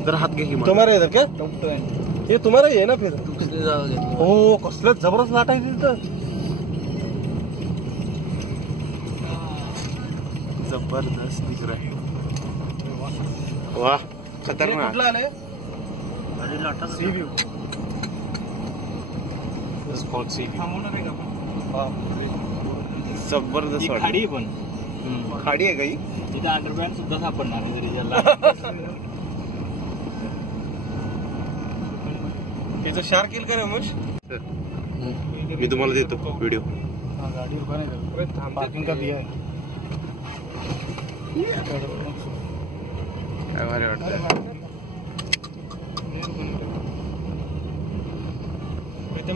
जरा हात घे की तुम्हारा इधर क्या ये तुम्हारा ही है ना फिर हो कसलं जबरदस्त लाट आहे तिथं जबरदस्त दिख रहा है वाह खतरनाक कुठला आले सी व्यू जबरदस्त खाडी पण खाडी आहे काही तिथे अंडरपॅन्ट सुद्धा सापडणार आहे रिजलला त्याचं शार केलं का रे उमेश मी तुम्हाला देतो व्हिडिओ पार्किंग का दिया है काय भारी वाटतं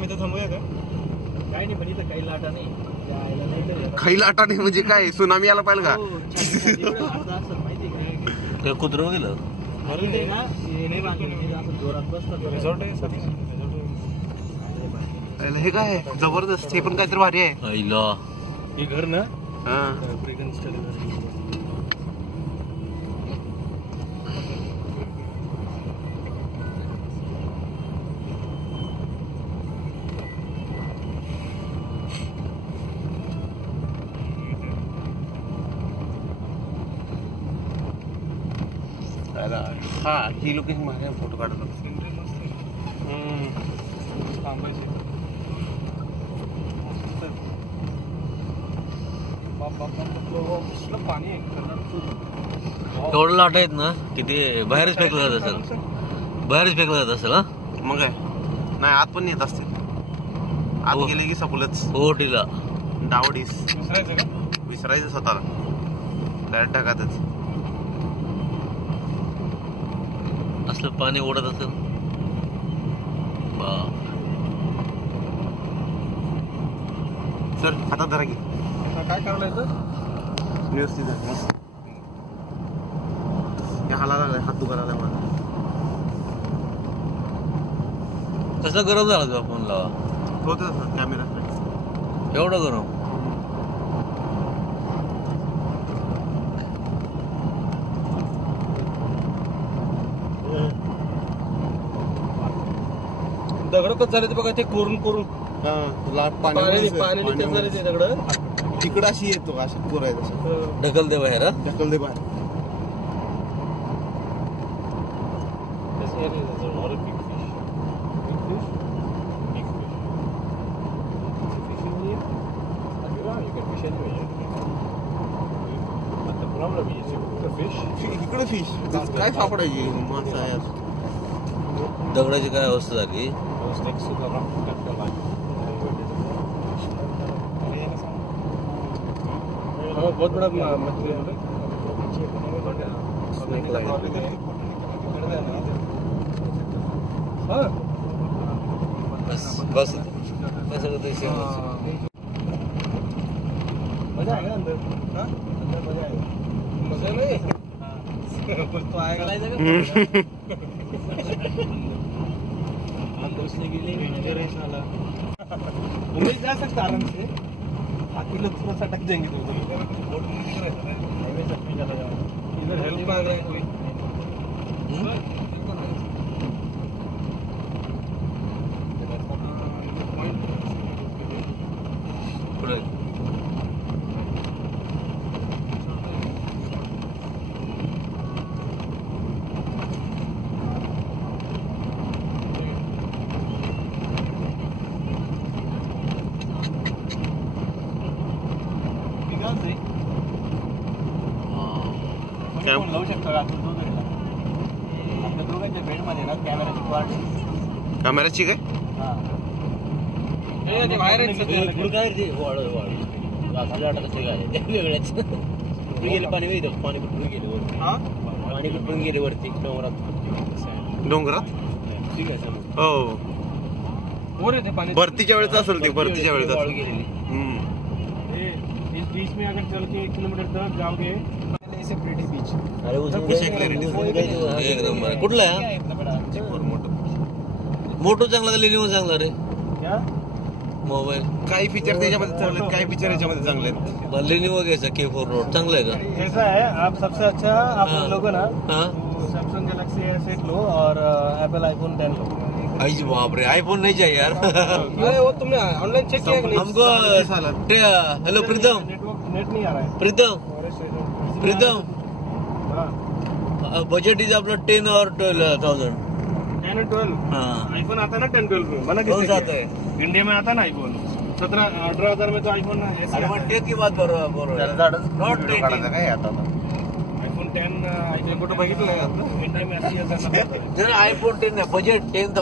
इथं थांबूया का काही नाही पण इथं काही लाटा नाही काही लाटा नाही म्हणजे काय सुनामी यायला पाहिजे का कुत्रं गेलं जोरात रिसॉर्ट आहे हे काय आहे? जबरदस्त हे पण काहीतरी भारी आहे हे घर ना हा हा ही लोकेशन माझ्या फोटो काढत पाणी आहे एवढं लाट आहेत ना की ते बाहेरच फेकलं जात असेल हा मग काय नाही आत पण येत असते आत गेले की सपुलच ओटीला डावडीस विसरायचं का विसरायचं स्वतःला डायरेक्ट टाकातच असलं पाणी ओढत असेल सर हातात धरा की काय करायला येतं व्यवस्थित आहे मस्त हाला लागलाय हात दुखायला लागलाय माझा कसं गरम झाला तुझा फोन लावा होतं सर कॅमेरा एवढं गरम दगड कसं झाले ते बघा ते कोरून पाणी झाले ते दगड तिकडं अशी येतो अशी कोर आहे तसं ढकल दे बाहेर ढकल दे बाहेर इकडे फिश काय सापडायची मासा आहे दगडाची काय अवस्था झाली बहुत बड़ा मछली है बस मजा आएगा अंदर अंदर मजा आएगा मजा नहीं कुछ तो आएगा घुसने के लिए डेंजरस वाला उम्मीद जा सकता आराम से बाकी लोग थोड़ा सा अटक जाएंगे तो इधर हेल्प मांग रहा है कोई लावू शकतो का आपल्या दोघांच्या बेडमध्ये ना कॅमेराची क्वालिटी कॅमेराची काय बाहेर गेले पाणी पाणी कुठून गेले वरती पाणी कुठून गेले वरती डोंगरात ठीक आहे हो वर येते पाणी भरतीच्या वेळेस असेल ते भरतीच्या वेळेस गेलेली इस बीच में अगर चल के 1 किलोमीटर तक जाओगे ऐसे प्रीटी बीच अरे एकदम कुठला आहे मोठं चांगला का लिलिंग चांगला रे क्या मोबाईल काही फीचर त्याच्यामध्ये चांगले आहेत, काही फीचर याच्यामध्ये चांगले आहेत. लेनोवो घ्यायचा K4 Note चांगलं आहे का? ऐसा है, आप सबसे अच्छा आप हाँ। लोगों ना हा सैमसंग गैलेक्सी A8 लो और एप्पल आईफोन 10 लो. आई बाप रे, आईफोन नहीं चाहिए यार. अरे वो तुमने ऑनलाइन चेक किया कि नहीं? हमको हेलो प्रीतम, नेटवर्क नेट नहीं आ रहा है. प्रीतम प्रीतम हाँ. बजट इज आपलं 10 और 12,000. 10 और 12 हाँ आईफोन आता है ना 10 12 में. बना कौन किसने सा आता किया? है? इंडिया में आता है ना आईफोन 17-18 हजार में तो आईफोन ऐसे आता है. 10 की बात बोल रहा है. Not 10. काय आता आईफोन 10 आईफोन कुठं बघितलं इंडिया में 80,000 आईफोन 10 बजट 10